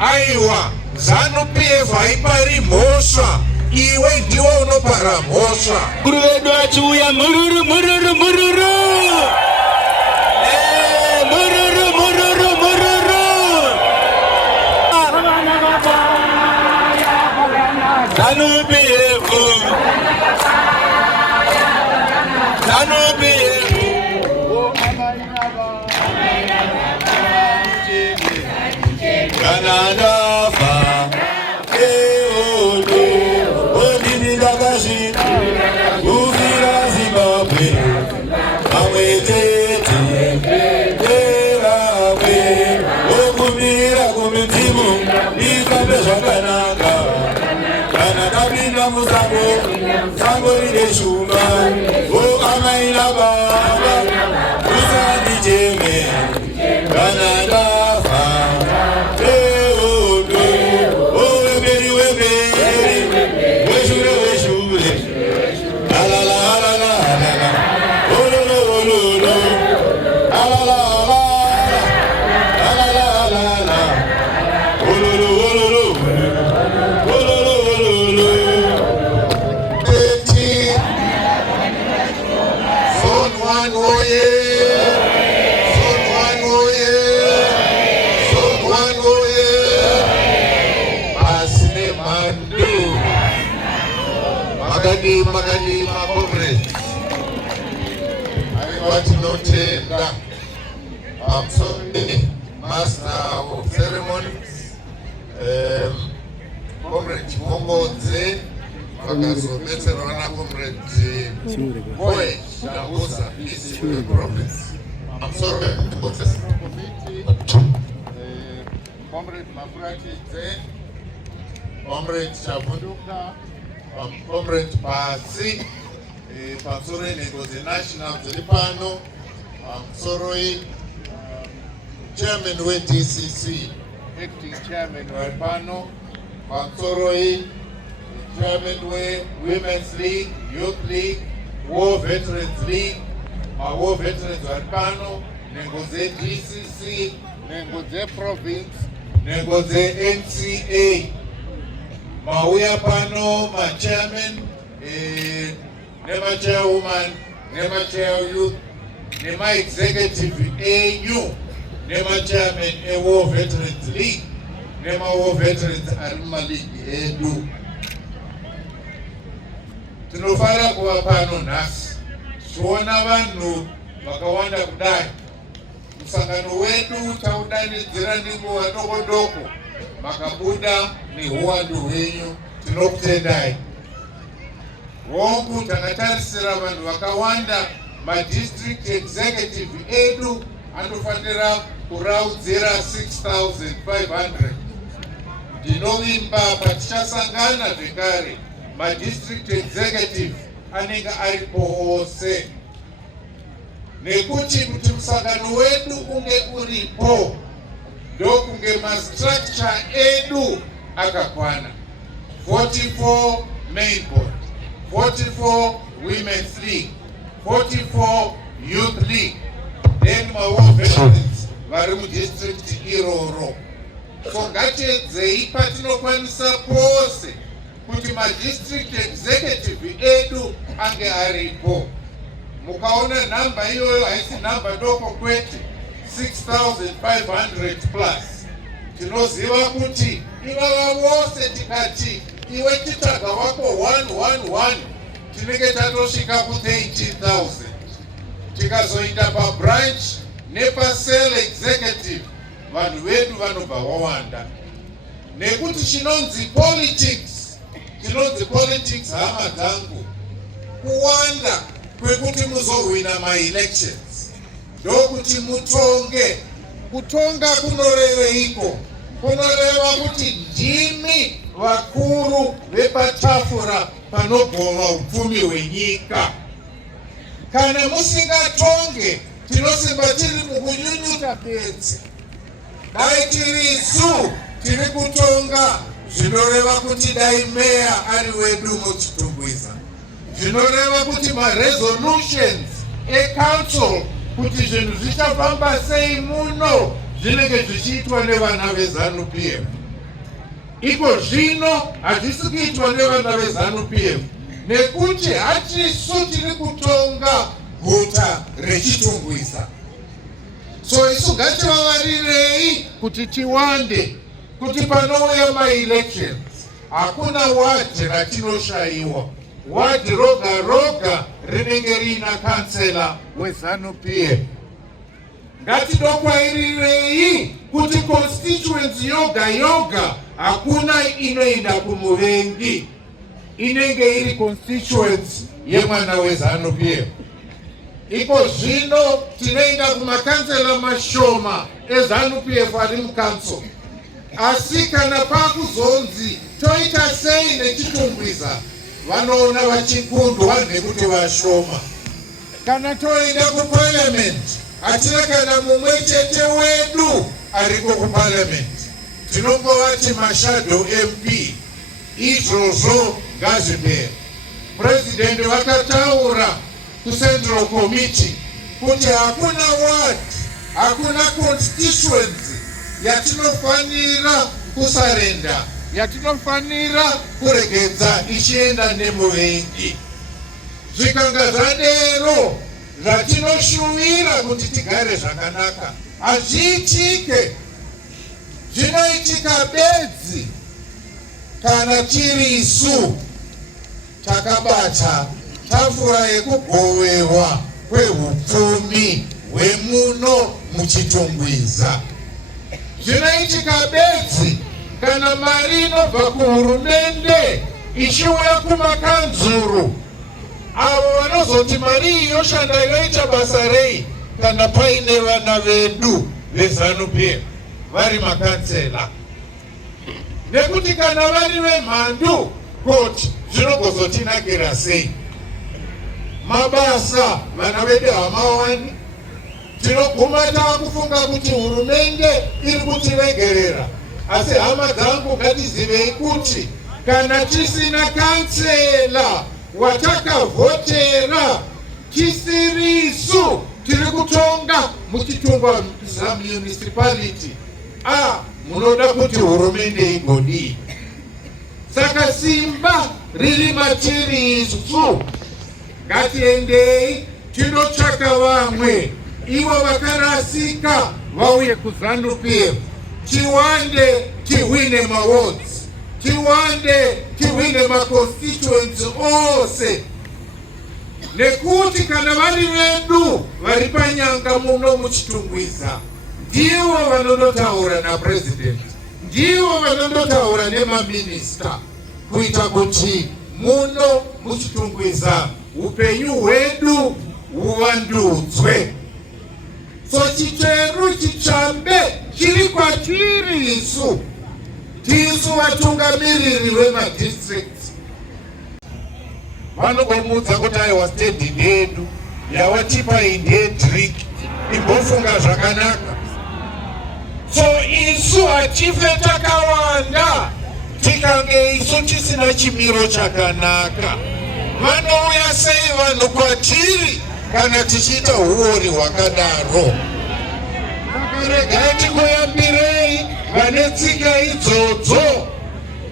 aiwa ZANU-PF haipari mhosva, iwe ndiwo unopara mhosva. Mukuru wedu achiuya mururu mururu mururu. Mururu mururu mururu. ZANU-PF. ZANU-PF. Kanadafa. Odini dagashi. Uvira Zimbabwe. Amwetete. Elawe. Okumira kumitimu. Ikambe zvakanaka. Kana kapinda musango. Sango rine shuma. O amaina baba. Usandijeme. Kanadafa. Magadima comrades, I want to notenda Sunday master of ceremonies, comrade Chimongodze, Vakazobetserana comrade Boy Shambusa, this is the province. I'm sorry, comrade Mafurati Zen, comrade Shabunduka, comrade Pasi, Pansore Negozi National Zilipano, Soroi, Chairman with DCC, acting Chairman Wapano, Pansoroi, Chairman with Women's League, Youth League, War Veterans League, War Veterans Wapano, Negozi DCC, Negozi Province, Negozi NCA. Mauya pano ma chairman, nema chairwoman, nema chair youth, nema executive AU, nema chairman War Veterans League, nema War Veterans Arima League edu. Tinofara kuwa pano nasi, tuona vanhu vakawanda kudai. Msangano wedu taudanidzira ndingu wadoko-doko. Makabuda ni huwandu hwenyu, tinokutendai. Hongu takatarisira vanhu vakawanda, ma district executive edu anofanira kuraudzira 6,500. Ndinovimba patichasangana zvekare, ma district executive anenge aripo ose. Nekuti kuti musangano wedu unge uripo, ndokunge ma-structure edu akakwana. 44 main board, 44 women's league, 44 youth league, then ma-war veterans vari mudistrict iroro. So ngatiedzei patinokwanisa pose kuti ma-district executive edu ange aripo. Mukaona namba iyoyo haisi namba doko kwete, 6,500 plus. Tinoziva kuti ivava vose tikati iwe chitsvaga wako 111 tinenge tatosvika ku 30,000. Tikazoita pa branch nepa cell executive vanhu vedu vanobva wawanda. Nekuti chinonzi politics hama dzangu, kuwanda kwekuti muzohwina ma-elections ndokuti mutonge. Kutonga kunoreveiko? Kunoreva kuti ndimi vakuru vepatafura panogova upfumi hwenyika. Kana musingatonge, tinosimba tiri mukunyunyuta bedzi. Dai tiri isu tiri kutonga, zvinoreva kuti dai meya ari wedu muchitumbwiza. Zvinoreva kuti ma-resolutions e-council kuti zvinhu zvichafamba sei muno zvinenge zvichiitwa nevana veZANU-PF. iko zvino hazvisi kuitwa nevana veZANU-PF nekuti hatisu tiri kutonga guta reChitungwiza. So isu ngativavarirei kuti tiwande, kuti panouya ma-elections hakuna wadhi ratinoshayiwa. Wadhi roga roga rinenge riina kansela weZANU-PF. Ngatidokwayirirei kuti constituency yoga yoga hakuna inoenda kumuvengi, inenge iri constituency yemwana weZANU-PF. Iko zvino tinoenda kumakansela mashoma eZANU-PF ari mukanso, asi kana pakuzonzi toita sei neChitungwiza vanoona vachikundwa nekuti vashoma. Kana toenda kuparliament hatina kana mumwe chete wedu ariko kuparliament, tinongovati mashadow MP. Izvozvo ngazvipere. President vakataura kuCentral Committee kuti hakuna ward, hakuna constituency yatinofanira kusarenda, yatinofanira kuregedza ichienda nemuvengi. Zvikanga zvadero zvatinoshuvira kuti tigare zvakanaka hazviitike. Zvinoitika bedzi kana tiri isu takabata tafura yekugoverwa kwehupfumi hwemuno muChitungwiza. Zvinoitika bedzi kana mari inobva kuhurumende ichiuya kumakanzuru, avo vanozoti mari iyi yoshanda inoita basa rei kana paine vana vedu veZANU-PF vari makansela. Nekuti kana vari vemhandu koti zvinogozotinakira sei? Mabasa vana vedu hamawani. Tinoguma taakufunga kuti hurumende iri kutiregerera, asi hama dzangu ngatizivei kuti kana tisina kansela watakavhotera tisirisu tiri kutonga muChitungwiza municipality, munoda kuti hurumende igodii. Saka simba riri matiri isu. Ngatiendei tinotsvaka vamwe ivo vakarasika vauye kuZANU-PF, tiwande tihwine mawards, tiwande tihwine maconstituency ose. Nekuti kana vari vedu vari panyanga muno muChitungwiza ndivo vanondotaura napresident, ndivo vanondotaura nemaminista kuita kuti muno muChitungwiza upenyu hwedu huvandudzwe. So chiteru chitsvambe chiri kwatiri isu, tisu vatungamiriri vemadistricts. Vanogomudza kuti aiwa state yedu yawatipa indedrik imbofunga zvakanaka. So isu hatife takawanda tikange isu tisina chimiro chakanaka. Vanouya sei vanhu kwatiri kana tichiita huori hwakadaro? Regai tikoyambirei vane tsika idzodzo.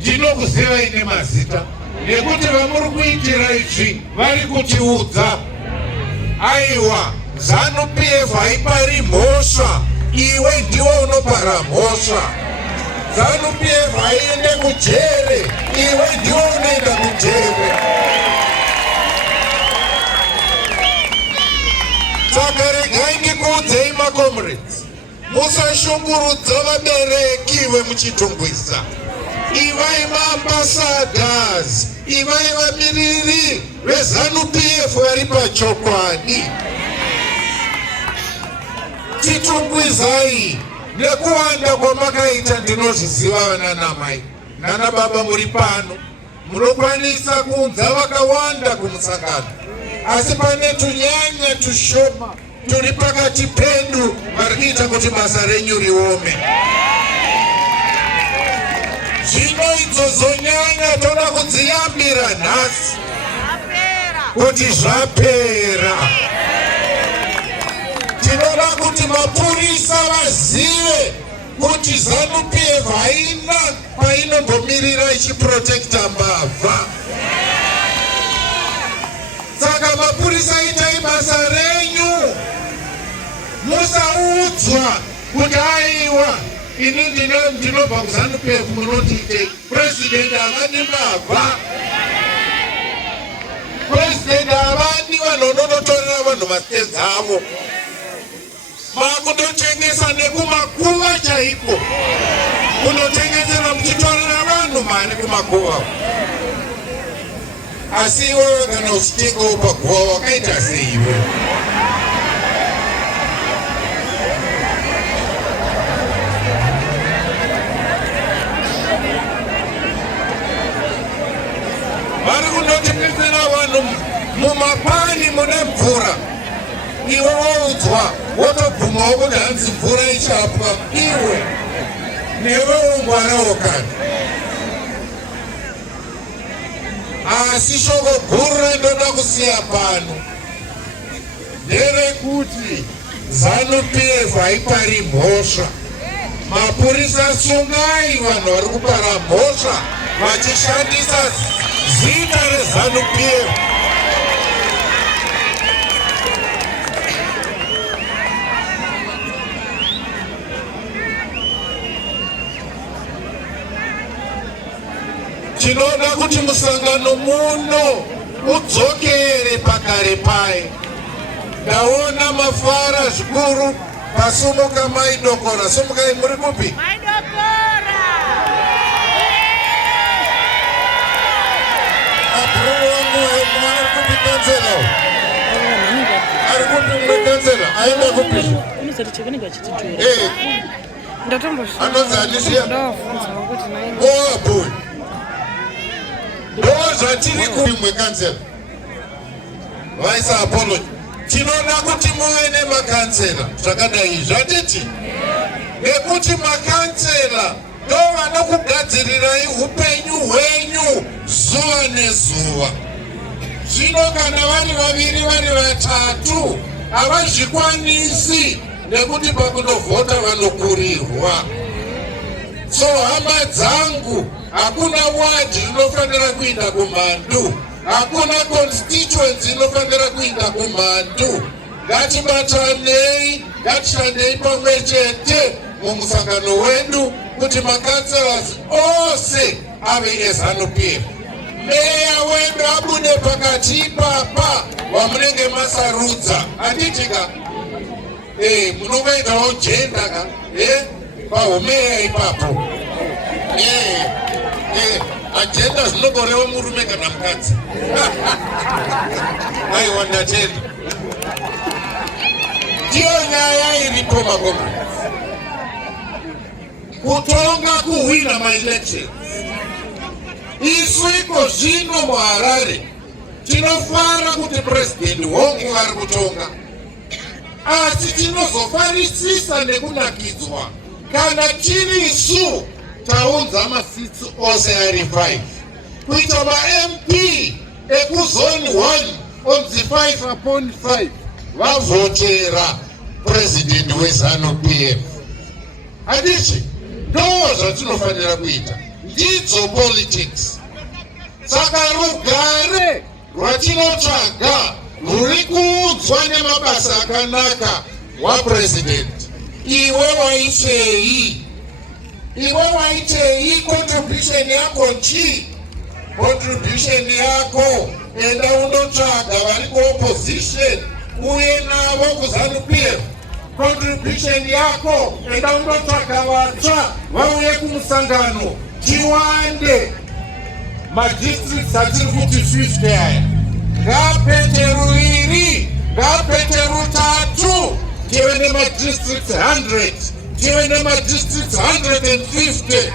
Ndinokuzivai nemazita nekuti vamuri kuitira izvi vari kutiudza. Aiwa, ZANU-PF haipari mhosva, iwe ndiwo unopara mhosva. ZANU-PF haiende kujere, iwe ndiwo unoenda kujere. Saka regai ndikuudzei makomrades, musashungurudza vabereki vemuChitungwiza. Ivai maambassadors, ivai vamiriri veZANU-PF vari pachokwadi. Chitungwizai nekuwanda kwamakaita ndinozviziva vananamai. Nanababa muri pano, munokwanisa kuudza vakawanda kumusangano. Asi pane tunyanya tushoma turi pakati pedu vari kuita kuti basa renyu riome. Zvino idzodzo nyanya toda kudziyambira nhasi kuti zvapera. Tinoda kuti mapurisa vazive kuti ZANU-PF haina painombopinda inomirira ichiprotekta mbavha. Saka mapurisa itai basa renyu, musaudzwa kuti aiwa ini ndinobva kuZANU-PF munotite president havadi mbavha. President havadi vanhu vanonotorera vanhu masitedzi avo. Makutotengesa nekumakuva chaiko, kunotengesera muchitorera vanhu mari kumakuva. Asi iwewe kana uchitengawo paguva wakaita seiwe. Vari kunotengesera vanhu mumapani mune mvura. Iwe waudzwa wotobvumawo kuti hanzi mvura ichapwa. Iwe newe ungwarawo kana. Asi shoko guru rendoda kusiya pano nderekuti ZANU-PF haipari mhosva. Mapurisa, sungai vanhu vari kupara mhosva vachishandisa zita reZANU-PF. Tinoda kuti musangano muno udzokere pagare paye. Ndaona mafara zvikuru pasumuka maidokora. Sumukai muri kupi? Maidokora. Apuro wangu ari kupi kansela? Ari kupi kansela? Aenda kupi? Anozalishia? Oh boy. Zvachiri kuimwe kansela vaisa apology. Tinoda kuti muve nemakansela zvakadai zvatiti, nekuti makansela ndo vanokugadzirirai upenyu hwenyu zuva nezuva. Zvino kana vari vaviri vari vatatu havazvikwanisi, nekuti pakunovhota vanokurirwa. So hama dzangu, hakuna ward inofanira kuinda kuMandu, hakuna constituency inofanira kuinda kuMandu. Ngatibatanei, ngatishandei pamwe chete mumusangano wedu kuti makanselas ose ave eZANU-PF. Meya wedu abude pakati ipapa wamunenge masarudza. Handitika munongaitawo jenda ka pahomeya ipapo. Agenda zvinogorewa murume kana mukadzi. Aiwa ndatenda. Ndiyo nyaya iripo makomana. Kutonga kuhwina maelection. Isu iko zvino muHarare tinofara kuti president hongu ari kutonga. Asi tinozofarisisa nekunakidzwa kana tiri isu taunza masitsi ose ari 5 kuita ma-MP ekuzone 1 onzi 5/5 vavhotera president weZANU-PF. Hadichi ndo zvatinofanira kuita, ndidzo politics. Saka rugare rwatinotsvaga rwuri kuudzwa nemabasa akanaka wapresident. Iwe waitei? Iwe waitei? Contribution yako chi? Contribution yako enda undotsvaga vari kuopposition uye navo kuZANU-PF. Contribution yako enda undotsvaga vatsva vauye kumusangano tiwande. Madistricts atiri kuti 50 aya ngapete ruiri, ngapete rutatu, tive nemadistricts 100, tive nemadistricts 150.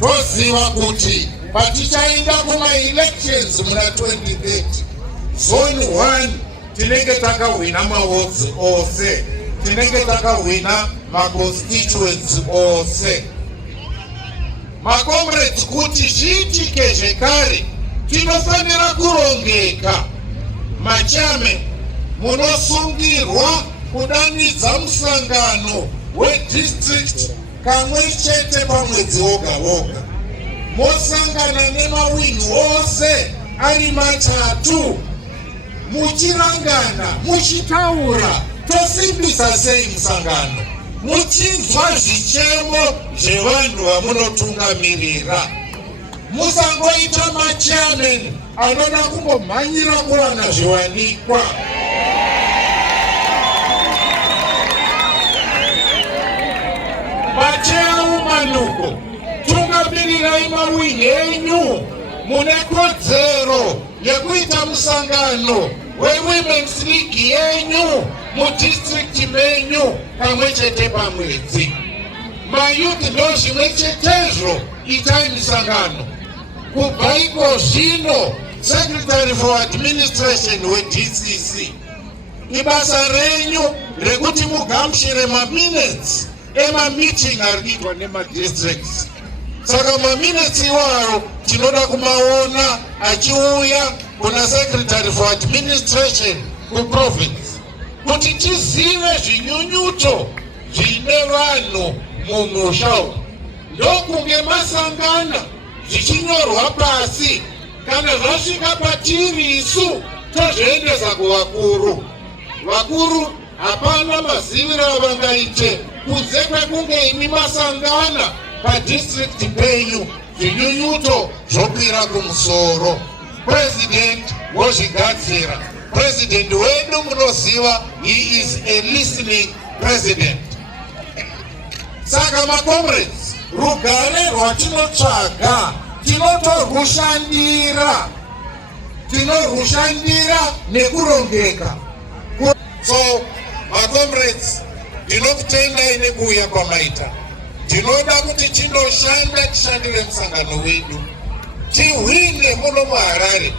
Toziva kuti patichaenda kuma-elections muna 2030 zone 1 tinenge takahwina mawards ose, tinenge takahwina maconstituents ose. Makomrades, kuti zviitike zvekare tinofanira kurongeka. Machame, munosungirwa kudanidza musangano wedistrict kamwe chete pamwedzi woga woga. mosangana nemawini ose ari matatu, muchirangana, muchitaura, tosimbisa sei musangano, muchinzwa zvichemo zvevanhu vamunotungamirira. Musangoita machairman anoda kumbomhanyira kuwana zviwanikwa. Machairmanuko, tungamirirai mawini enyu. Mune kodzero yekuita musangano weWomen's League yenyu mudistrict menyu pamwe chete pamwedzi. Mayouth ndo zvimwe chetezvo itai misangano. Kubva iko zvino, Secretary for Administration weDCC, ibasa renyu rekuti mugamuchire maminutes emameeting ari kuitwa nemadistricts. Saka maminutes iwayo tinoda kumaona achiuya kuna Secretary for Administration kuprovince, kuti tizive zvinyunyuto zvine vanhu mumusha. Ndokunge masangana zvichinyorwa pasi, kana zvasvika patiri isu tozviendesa kuvakuru. Vakuru hapana maziviro avangaite kunze kwekunge imi masangana padistrict penyu zvinyunyuto zvokwira kumusoro. President wozvigadzira. President wedu munoziva, he is a listening president. Saka macomrades, rugare rwatinotsvaga tinorushandira nekurongeka. So macomrades, ndinokutendai nekuuya kwamaita. Tinoda kuti tindoshanda tishandire musangano wedu, tihwine muno muHarare,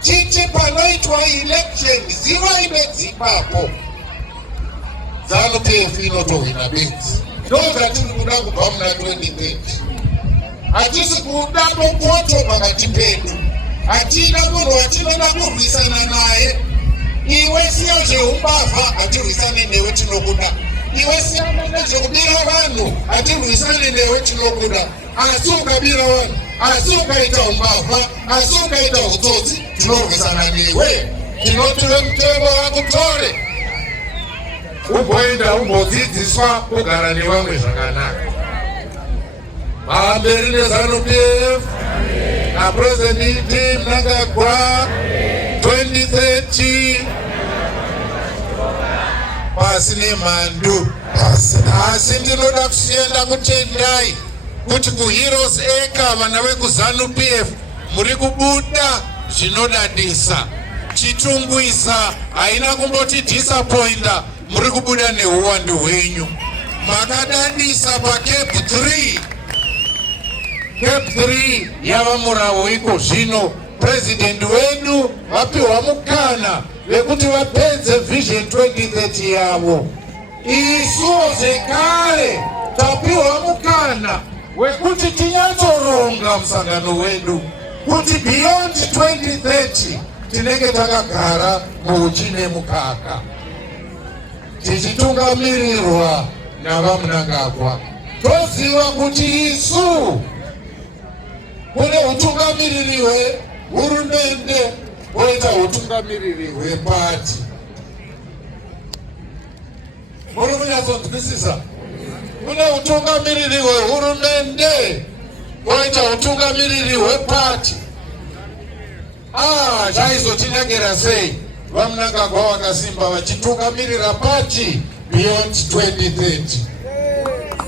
titi panoitwa election zivai bedzi ipapo, ZANU-PF inotohwina bedzi. Ndozvatiri kuda kubva muna 2030. Hatisi kuda bokoto pakati pedu, hatina munhu watinoda kurwisana naye. Iwe siya zveumbavha, hatirwisane newe, tinokuda. Iwe siyana nezvekubira vanhu, hatirwisane newe, tinokuda. Asi ukabira vanhu, asi ukaita umbavha, asi ukaita utsotsi, tinorwisana newe. Tinotive mutemo wakutore umboenda umbodzidziswa kugara nevamwe zvakanaka. Mahamberi neZANU-PF naPresident Mnangagwa 2030 pasine mhandu. Asi ndinoda kusienda kutendai kuti kuHeroes Acre vana vekuZANU-PF muri kubuda zvinodadisa. Chitungwisa haina kumboti disappointa, muri kubuda neuwandu hwenyu. Makadadisa paCape 3. Cape 3 yava muravo iko zvino. President wedu vapiwa mukana wekuti vapedze Vision 2030 yavo. Isuwo zvekare tapiwa mukana wekuti tinyatsoronga musangano wedu, kuti beyond 2030 tinenge takagara muuchi nemukaka, tichitungamirirwa navaMnangagwa. Toziva kuti isu kune utungamiriri hwehurumende koita utungamiriri hwepati. Muri kunyatsonzwisisa? Kune utungamiriri hwehurumende koita utungamiriri hwepati. Zvaizotinakira sei vaMnangagwa vakasimba vachitungamirira pati beyond 2030,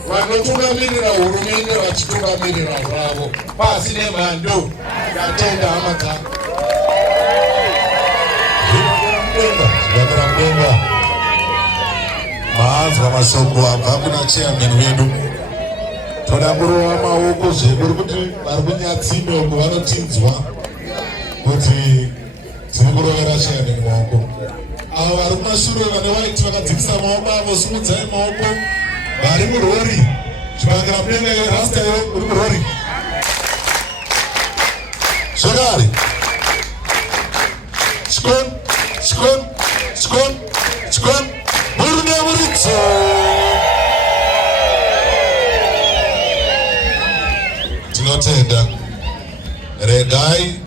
vanotungamirira hurumende vachitungamirira zvavo pasi nemhando. Ndatenda hama dzangu. Zvakira mudenga maanzwa masoko abva kuna chairman wedu. Toda kurova maoko zvedu kuti vari kunyatsime uko vanotinzwa kuti dziri kurovera chairman maoko. Avo vari kumashure vane waiti vakadzikisa maoko avo, simudzai maoko. Vari murori, zvakira mudenga rasta uri murori. Zvakare chikon muri nemuritso. Tinotenda regai